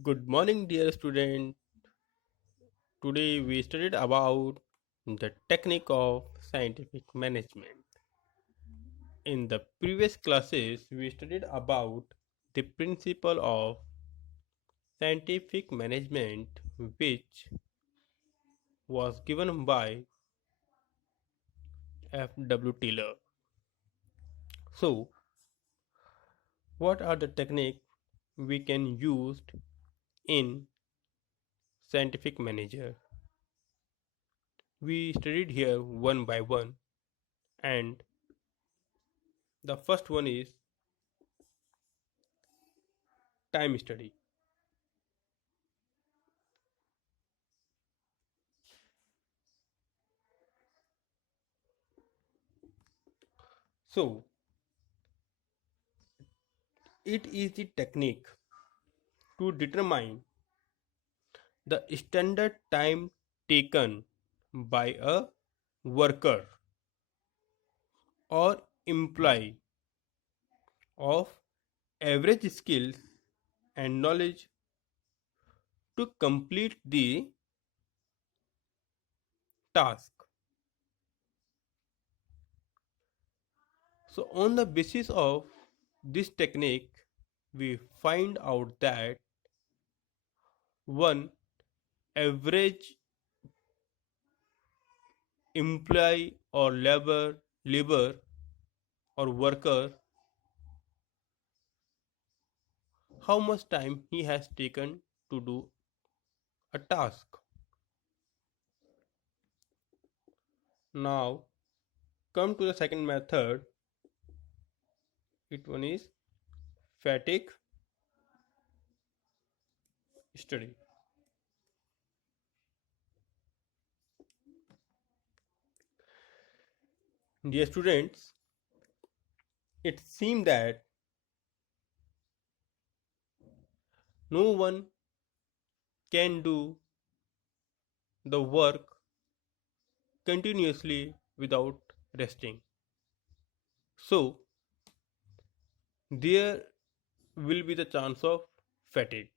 Good morning, dear student. Today we studied about the technique of scientific management. In the previous classes, we studied about the principle of scientific management, which was given by F.W. Taylor. So, what are the techniques we can use in scientific manager? We studied here one by one, and the first one is time study. So, it is the technique to determine the standard time taken by a worker or employee of average skills and knowledge to complete the task. So, on the basis of this technique, we find out that one average employee or labor or worker, how much time he has taken to do a task. Now come to the second method. It one is fatigue study. Dear students, it seems that no one can do the work continuously without resting. So there will be the chance of fatigue.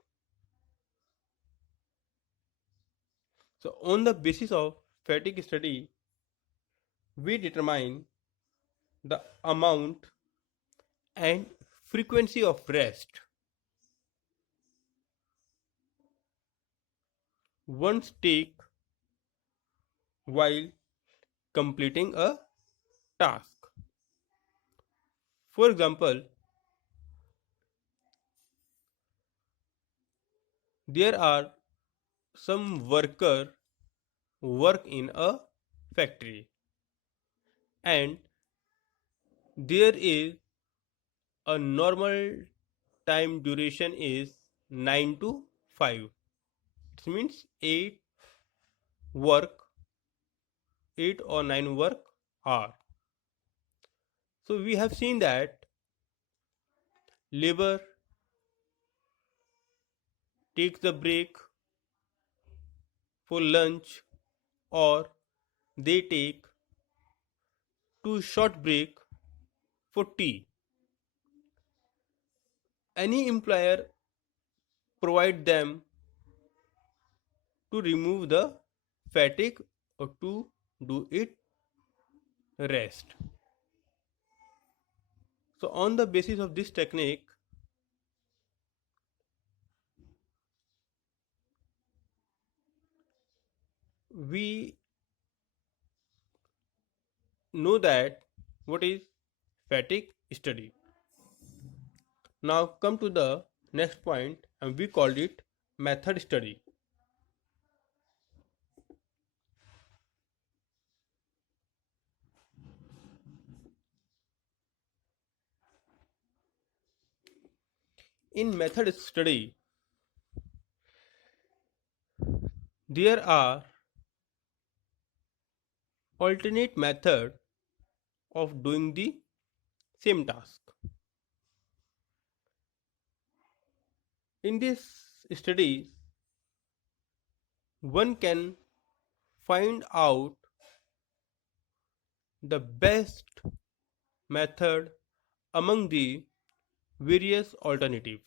So on the basis of fatigue study, we determine the amount and frequency of rest one's take while completing a task. For example, there are some worker work in a factory and there is a normal time duration is 9 to 5. It means work 8 or 9 work hour. So we have seen that labor takes the break for lunch or they take 2 short break for tea. Any employer provide them to remove the fatigue or to do it rest. So on the basis of this technique, we know that what is fatigue study. Now come to the next point and we called it method study. In method study, there are alternate method of doing the same task. In this study, one can find out the best method among the various alternatives.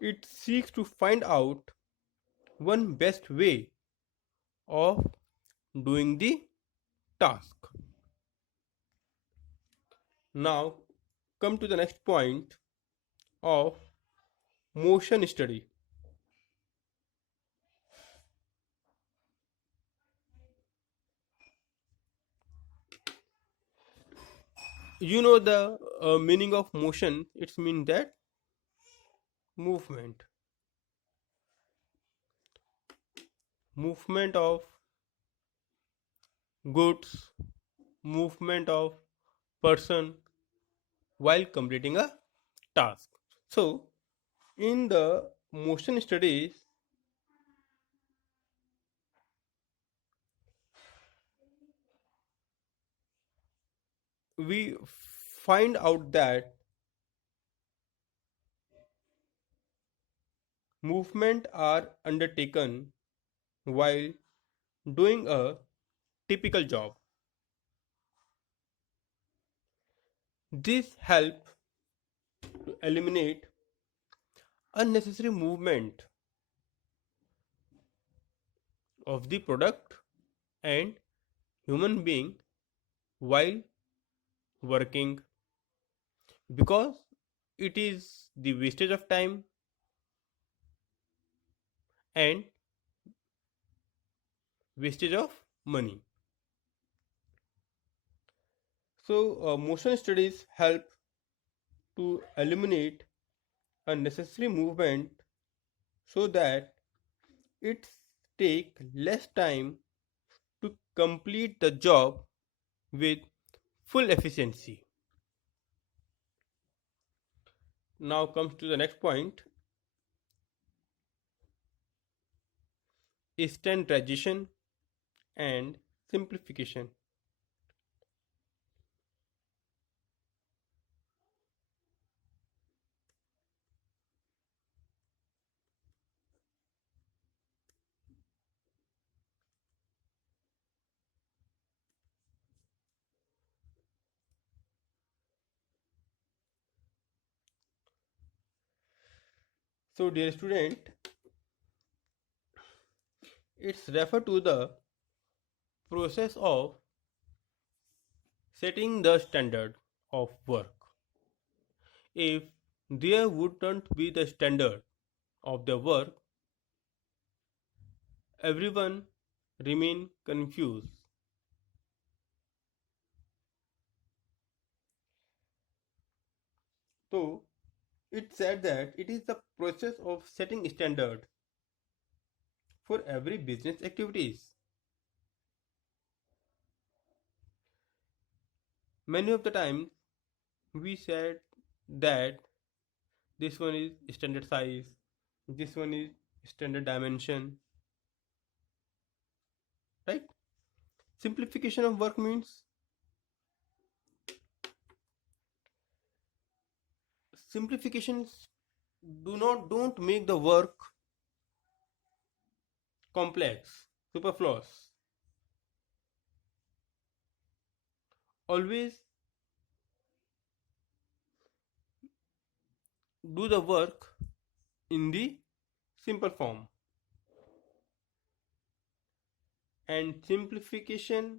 It seeks to find out one best way of doing the task. Now, come to the next point of motion study. You know the meaning of motion, it's mean that movement, movement of goods, movement of person while completing a task. So, in the motion studies, we find out that movement are undertaken while doing a typical job. This help to eliminate unnecessary movement of the product and human being while working, because it is the wastage of time and wastage of money. So, motion studies help to eliminate unnecessary movement so that it take less time to complete the job with full efficiency. Now comes to the next point, standardization and simplification. So dear student, it's refer to the process of setting the standard of work. If there wouldn't be the standard of the work, everyone remain confused. So it said that it is the process of setting standard for every business activities. Many of the times we said that this one is standard size, this one is standard dimension, right? Simplification of work means simplifications don't make the work complex, superfluous. Always do the work in the simple form. And simplification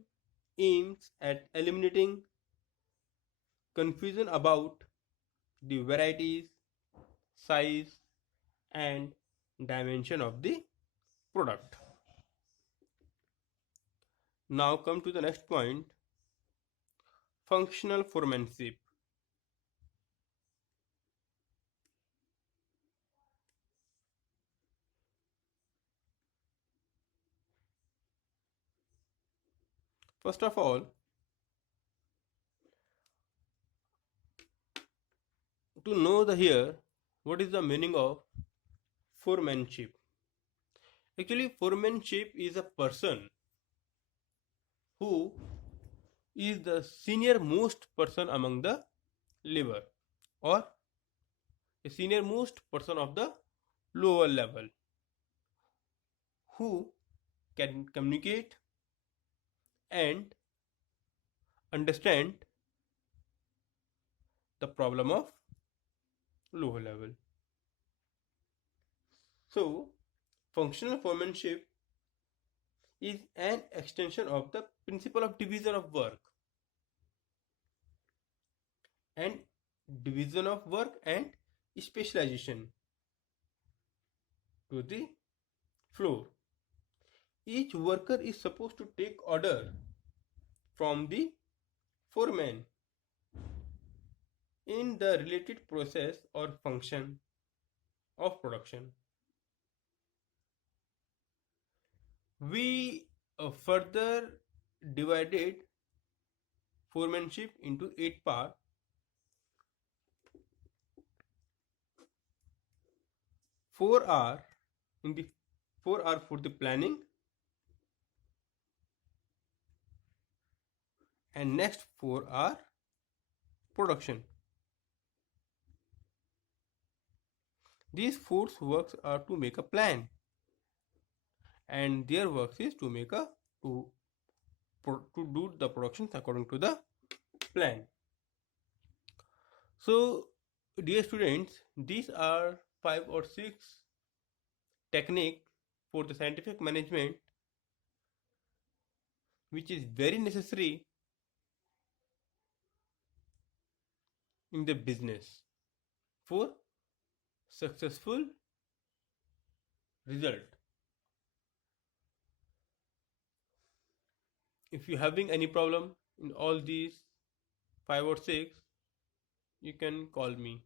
aims at eliminating confusion about the varieties, size, and dimension of the product. Now come to the next point, functional foremanship. First of all, to know the here what is the meaning of foremanship. Actually, foremanship is a person who is the senior most person among the labor, or a senior most person of the lower level, who can communicate and understand the problem of lower level. So, functional foremanship is an extension of the principle of division of work and and specialization to the floor. Each worker is supposed to take order from the foreman in the related process or function of production. We further divided foremanship into 8 parts. 4 are in the 4 are for the planning, and next 4 are production. These four's works are to make a plan, and their works is to make a to do the productions according to the plan. So, dear students, these are 5 or 6 technique for the scientific management which is very necessary in the business for successful result. If you're having any problem in all these 5 or 6, you can call me.